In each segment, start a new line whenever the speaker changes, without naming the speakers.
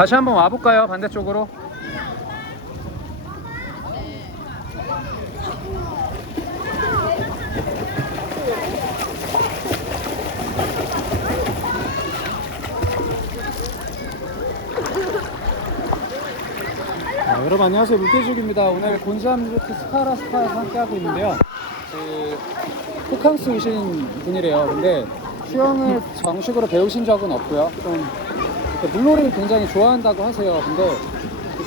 다시 한번 와볼까요? 반대쪽으로. 아, 여러분 안녕하세요. 물개죽입니다. 오늘 곤지암 리조트 스파라 스파에서 함께하고 있는데요. 그 호캉스 오신 분이래요. 근데 수영을 정식으로 배우신 적은 없고요. 좀 물놀이를 굉장히 좋아한다고 하세요 근데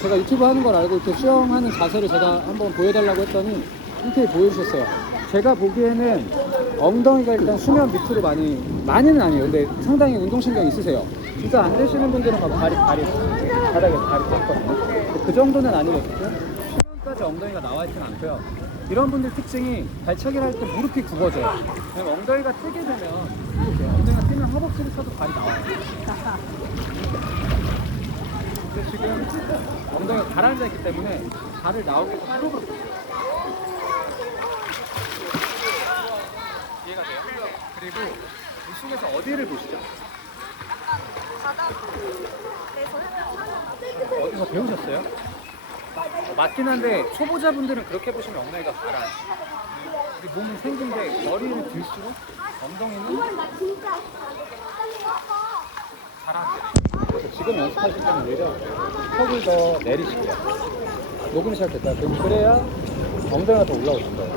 제가 유튜브 하는 걸 알고 이렇게 수영하는 자세를 제가 한번 보여달라고 했더니 이렇게 보여주셨어요 제가 보기에는 엉덩이가 일단 수면 밑으로 많이 많이는 아니에요 근데 상당히 운동신경 있으세요 진짜 안 되시는 분들은 막 다리 다리 바닥에서 다리 뻗거든요 그 정도는 아니거든요. 수면까지 엉덩이가 나와 있지는 않고요. 이런 분들 특징이 발차기를 할 때 무릎이 굽어져요. 엉덩이가 뜨게 되면 이렇게 엉덩이가 뜨면 허벅지를 쳐도 발이 나와요. 근데 지금 엉덩이가 가라앉아 있기 때문에 발을 나오게 해서 붙여요. 이해가 돼요? 그리고 물속에서 어디를 보시죠? 어디서 배우셨어요? 어, 맞긴 한데 초보자분들은 그렇게 보시면 엉덩이가 가라. 우리 몸은 생긴데 머리를 들수록 엉덩이는. 그래서 지금 연습하실 때는 오히려 턱을 더 내리시고요. 녹음이 잘 됐다. 그럼 그래야 엉덩이가 더 올라오실 거예요.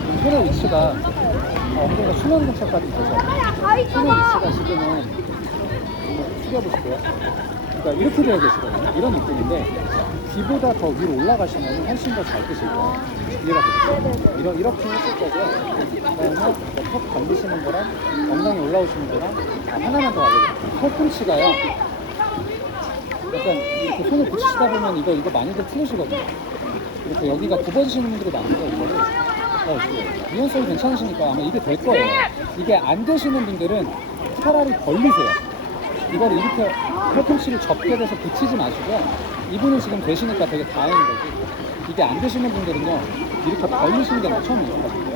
지금 손의 위치가 아, 엉덩이가 수면 근처까지 돼서 손의 위치가 지금은 숙여보실게요. 그러니까 이렇게 되어 계시거든요. 이런 느낌인데 귀보다 더 위로 올라가시면 훨씬 더잘 뜨실 거예요. 이해가 되시죠? 이런, 이렇게 했을 거고요. 그다음에 이제 턱 건드시는 거랑 엉덩이 올라오시는 거랑 아, 하나만 더 알려드릴게요. 팔꿈치가요. 약간 이렇게 손을 붙이시다 보면 이거 이거 많이들 틀리시거든요. 이렇게 여기가 굽어지시는 분들이 많은데 이거를 어, 유연성이 괜찮으시니까 아마 이게 될 거예요. 이게 안 되시는 분들은 차라리 벌리세요. 이걸 이렇게 팔꿈치를 접게 돼서 붙이지 마시고요. 이분은 지금 되시니까 되게 다행인 거지. 이게 안 되시는 분들은요, 이렇게 벌리시는 게 연습하실게요.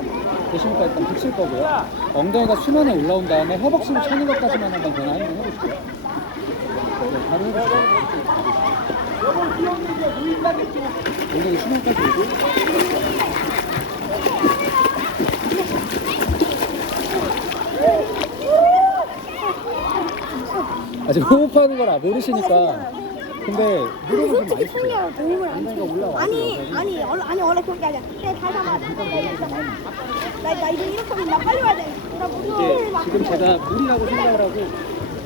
되시니까 일단 붙일 거고요. 엉덩이가 수면에 올라온 다음에 허벅지를 차는 것까지만 한번 전화 한번 해보실게요. 네, 바로 해보시죠. 엉덩이 수면까지 오고. 아직 호흡하는 걸 모르시니까. 근데 많이 쓰세요.
형이야 도움을 안 줘. 아니. 아니 원래 아니 원래 그렇게 하자. 그냥 가자마자 나나 이거 이렇게 하면 나 빨리 와야 돼. 나 물을
지금 제가 물이라고 생각을 하고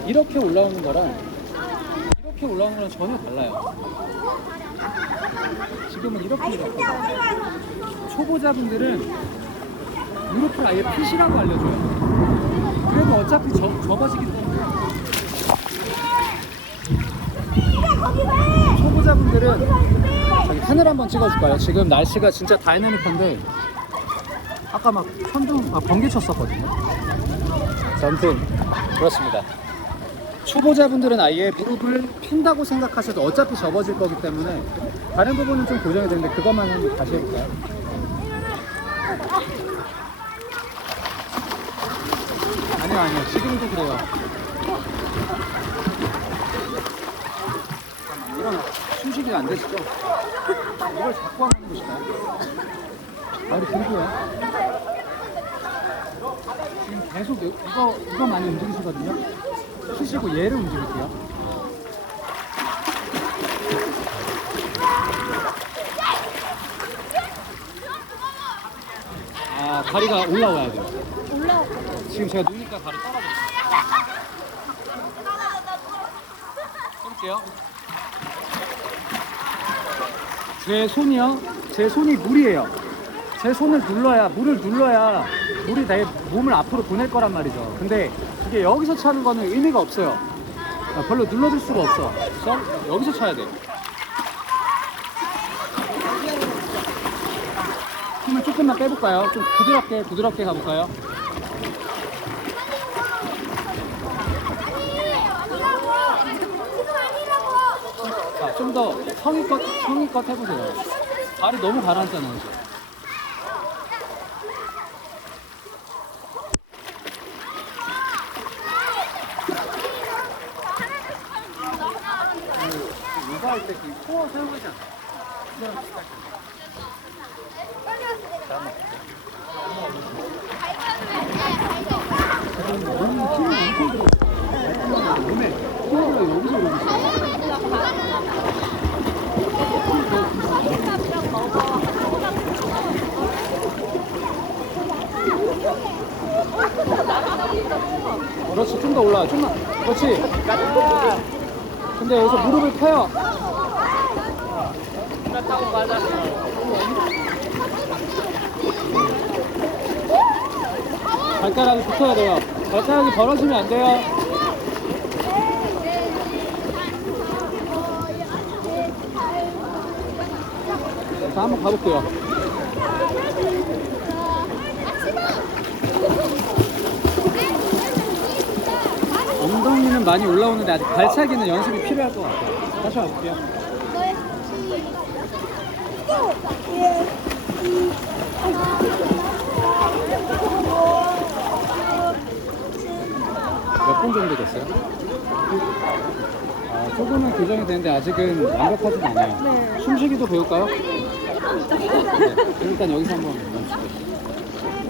이렇게 올라오는 거랑 이렇게 올라오는 거랑 전혀 달라요. 지금은 이렇게 올라가요. 초보자분들은 무릎을 아예 핏이라고 알려줘요. 그래도 어차피 접, 접어지기 때문에
거기서 해.
초보자분들은 저기 하늘 한번 찍어줄까요? 지금 날씨가 진짜 다이내믹한데 아까 막 천둥, 아, 번개 쳤었거든요. 자, 아무튼 그렇습니다. 초보자분들은 아예 무릎을 핀다고 생각하셔도 어차피 접어질 거기 때문에 다른 부분은 좀 고정이 되는데 그것만 한번 다시 해볼까요? 아니요 아니요 지금도 그래요 잠깐만 일어나 숨쉬기가 안 되시죠? 이걸 자꾸 한번 해보실까요? 다리 들고요 지금 계속 이- 이거 이거 많이 움직이시거든요 쉬시고 얘를 움직일게요 아 다리가 올라와야 돼요
올라.
지금 제가 누니까 바로 떨어졌어요. 해볼게요. 제 손이요. 제 손이 물이에요. 제 손을 눌러야 물을 눌러야 물이 내 몸을 앞으로 보낼 거란 말이죠. 근데 이게 여기서 차는 거는 의미가 없어요. 아, 별로 눌러줄 수가 없어. 그래서 여기서 차야 돼. 힘을 조금만 빼볼까요? 좀 부드럽게 부드럽게 가볼까요? 좀 더 성의껏, 성의껏 해보세요. 발이 너무 가라앉잖아요. 지금. 몸에 힘을 여기서 여기 있어. 그렇지 좀 더 올라 좀만. 그렇지. 근데 여기서 무릎을 펴요. 발가락이 붙어야 돼요. 발가락이 벌어지면 안 돼요. 자 한번 가볼게요 엉덩이는 많이 올라오는데 아직 발차기는 연습이 필요할 것 같아요 다시 와볼게요 몇 분 정도 됐어요? 아, 조금은 교정이 되는데 아직은 완벽하진 않아요. 숨쉬기도 배울까요? 네. 그럼 일단 여기서 한번 멈출게요.